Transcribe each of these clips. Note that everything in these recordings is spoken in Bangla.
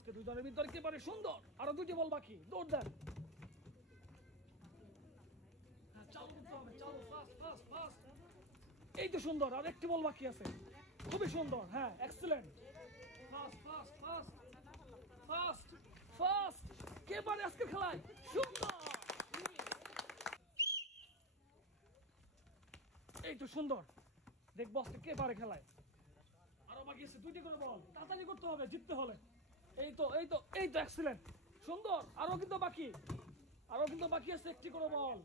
আজকে দুজনের ভিতরে একেবারে সুন্দর, আরো দুইটি বল বাকি, দৌড় দেন। চালু করতে হবে, চালু, ফাস্ট ফাস্ট ফাস্ট। এই তো সুন্দর, আর একটি বল বাকি আছে, খুবই সুন্দর, হ্যাঁ excellent, fast fast fast fast fast, কে পারে আজকে খেলায়, সুন্দর, এই তো সুন্দর, দেখবো আজকে কে পারে খেলায়। আরো বাকি আছে দুইটি করে বল, তাড়াতাড়ি করতে হবে জিততে হলে। এই তো এই তো এই তো এক্সেলেন্ট, সুন্দর, আরো কিন্তু বাকি, আরো কিন্তু বাকি আছে একটি করে বল,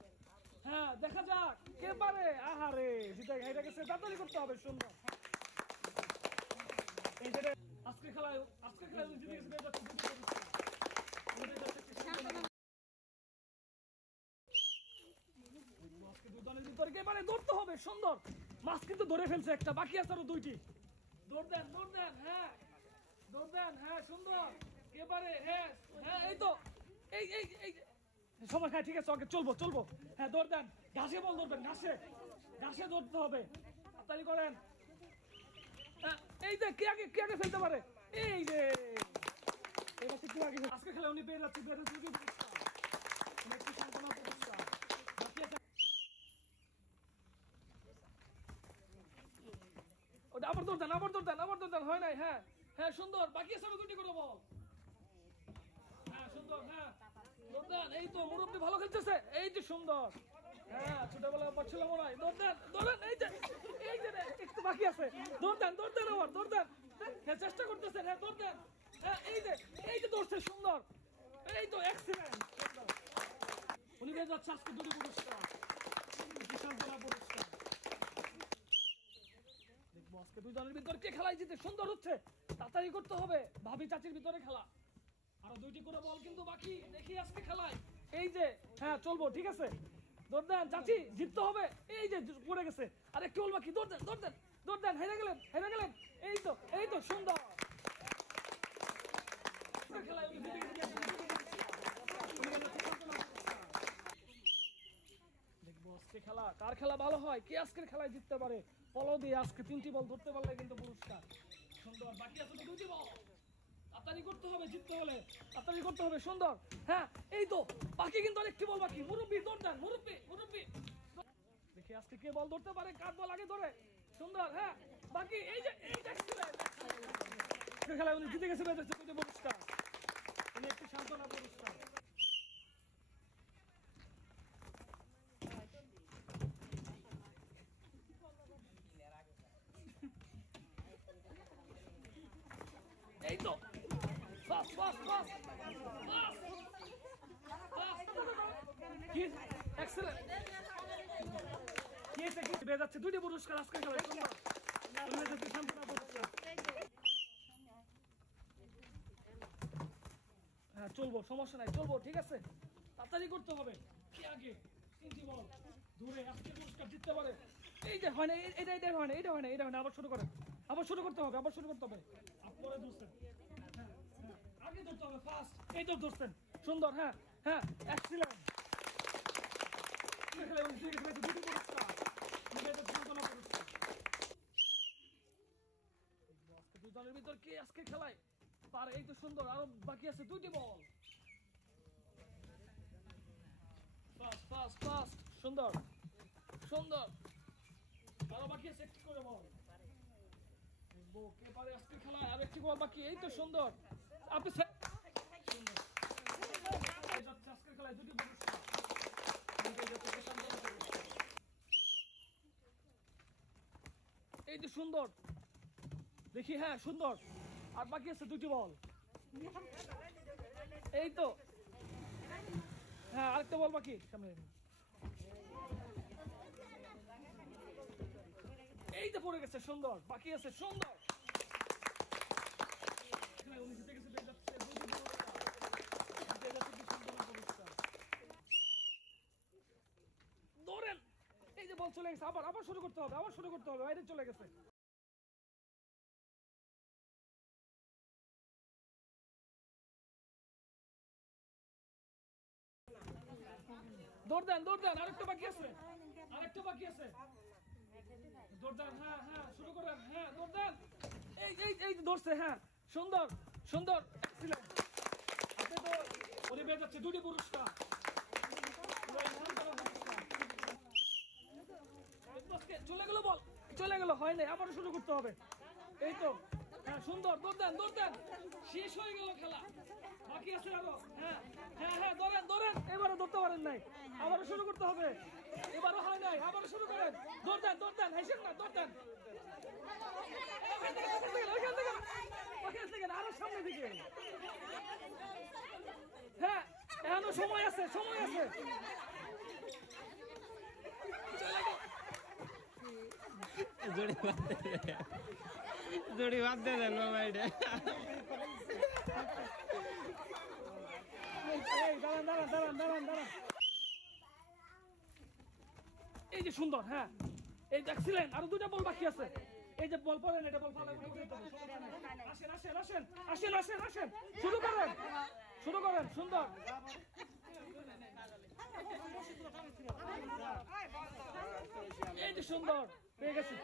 হ্যাঁ দেখা যাক কে পারে। আহারে জিতে গেছে, তাড়াতাড়ি করতে হবে, সুন্দর। এই যে আজকে খেলায় জিতে গেছে, আজকে দুই দলের ভিতরে কে পারে, দৌড়তে হবে, সুন্দর, মাছ কিন্তু ধরে ফেলছে একটা, বাকি আছে আরো দুইটি, দৌড় দেন দৌড় দেন, হ্যাঁ দৌড় দেন, হ্যাঁ সুন্দর, কে পারে, হ্যাঁ হ্যাঁ এই তো এই এই এই সময় খায়, ঠিক আছে ওকে, চলবো চলবো, হ্যাঁ দৌড় দেন, ঘাসে বল ধরবেন, ঘাসে ঘাসে দৌড়তে হবে, তাড়াতাড়ি করেন, এই যে কে আগে ফেলতে পারে, এই যে এবার একটু আগে, আজকে খেলা উনি পেয়ে যাচ্ছে, একটু সান্ত্বনা পুরস্কার বাকি আছে। ওটা আবার দৌড় দেন, আবার দৌড় দেন, আবার দৌড় দেন, হয় নাই, হ্যাঁ হ্যাঁ সুন্দর, বাকি আছে আরো দুটি করে বল, হ্যাঁ সুন্দর, হ্যাঁ দৌড় দেন, এই তো মুরব্বি ভালো খেলতেছে, এই যে সুন্দর, হ্যাঁ ছোটবেলা পাচ্ছিল মনে হয়, দৌড় দেন দৌড়েন, এই যে একটু বাকি আছে, দৌড় দেন আবার দৌড় দেন, হ্যাঁ চেষ্টা করতেছেন, হ্যাঁ দৌড় দেন, হ্যাঁ এই যে দৌড়ছে, সুন্দর, এই তো এক্সেলেন্ট, সুন্দর, উনি পেয়ে যাচ্ছে আজকে দুটি পুরস্কার, পুরস্কার। দেখবো আজকে দুই দলের ভিতরে কে খেলায় জিতে, সুন্দর হচ্ছে, তাড়াতাড়ি করতে হবে, ভাবি চাচির ভিতরে খেলা, আরো দুইটি করে বল কিন্তু বাকি, দেখি আজকে খেলায়, এই যে হ্যাঁ চলবো, ঠিক আছে দৌড় দেন, চাচি জিততে হবে, এই যে পড়ে গেছে, আর একটু বল বাকি, দৌড় দেন দৌড় দেন দৌড় দেন, হেরে গেলেন, এই তো সুন্দর, খেলায় দেখবো আজকে খেলা, কার খেলা ভালো হয়, কে আজকের খেলায় জিততে পারে, পলো দিয়ে আজকে 3টি বল ধরতে পারলে কিন্তু পুরস্কার, সুন্দর, বাকি আছে 2টি বল, তাড়াতাড়ি করতে হবে জিততে হলে, তাড়াতাড়ি করতে হবে, সুন্দর, হ্যাঁ এই তো বাকি কিন্তু আরেকটি বল বাকি, মুরব্বি দৌড় দেন, মুরব্বি দেখি আজকে কে বল ধরতে পারে, কার বল আগে ধরে, সুন্দর, হ্যাঁ বাকি এই যে খেলায় উনি জিতে গেছে, পুরস্কার, উনি একটি সান্ত্বনা পুরস্কার। এই তো fast fast fast fast fast, কি এক্সেলেন্ট, কি বের যাচ্ছে, 2টি পুরস্কার আজকে খেলায়, সুন্দর, সান্ত্বনা পুরস্কার, হ্যাঁ চলবো, সমস্যা নাই, চলবো, ঠিক আছে তাড়াতাড়ি করতে হবে, কি আগে 3টি বল ধরে আজকে পুরস্কার জিততে পারে, এই যে হয় না, এটা হয় না, আবার শুরু করেন, আবার শুরু করতে হবে, পরে ধরছেন, আগে ধরতে হবে, ফাস্ট, এই তো ধরছেন, সুন্দর, হ্যাঁ হ্যাঁ এক্সিলেন্ট, দুই দলের ভিতর কে আজকে খেলায় পারে, এই তো সুন্দর, আরো বাকি আছে 2টি বল, ফাস্ট ফাস্ট ফাস্ট, সুন্দর, আরো বাকি আছে একটি করে বল, দেখবো কে পারে আজকে খেলায়, আর একটি বল বাকি, এই তো সুন্দর, আপনি আজকের খেলায় 2টি পুরস্কার, এই তো সুন্দর, দেখি, হ্যাঁ সুন্দর, আর বাকি আছে 2টি বল, এই তো হ্যাঁ আরেকটা বল বাকি, সামনে এই তো পড়ে গেছে, সুন্দর, বাকি আছে, সুন্দর, ধরেন, এই যে বল চলে গেছে, আবার শুরু করতে হবে, বাইরে চলে গেছে, দৌড় দেন, আরেকটা বাকি আছে, দৌড় দেন, হ্যাঁ শুরু করেন, হ্যাঁ দৌড় দেন, এই ধরছে, হ্যাঁ সুন্দর, সুন্দর, excellent। আপনি তো ওরে পেয়ে যাচ্ছে 2টি পুরস্কার। চলে গেল বল, চলে গেল, হয় নাই, আবারও শুরু করতে হবে। এই তো, হ্যাঁ সুন্দর, দৌড় দেন, দৌড় দেন। শেষ হয়ে গেল খেলা, বাকি আছে আরো। হ্যাঁ হ্যাঁ হ্যাঁ, ধরেন ধরেন, এবারও ধরতে পারেন নাই, আবারও শুরু করতে হবে। এবারও হয় নাই, আবারও শুরু করেন। দৌড় দেন, দৌড় দেন, হাসেন না, দৌড় দেন। ওখান থেকে আরো সামনে দিকে। হ্যাঁ, এখনো সময় আছে, সময় আছে। जोड़ी बात दे देन बाबा এটা এই দাঁড়ান দাঁড়ান দাঁড়ান দাঁড়ান দাঁড়ান। এই যে সুন্দর, হ্যাঁ এই দেখছিলেন, আরো 2টা বল বাকি আছে। এই যে বল পড়েন, এটা বল ফালাবেন। আসেন আসেন আসেন আসেন আসেন আসেন, শুরু করেন, শুরু করেন। সুন্দর, এই যে সুন্দর, পেয়ে গেছি।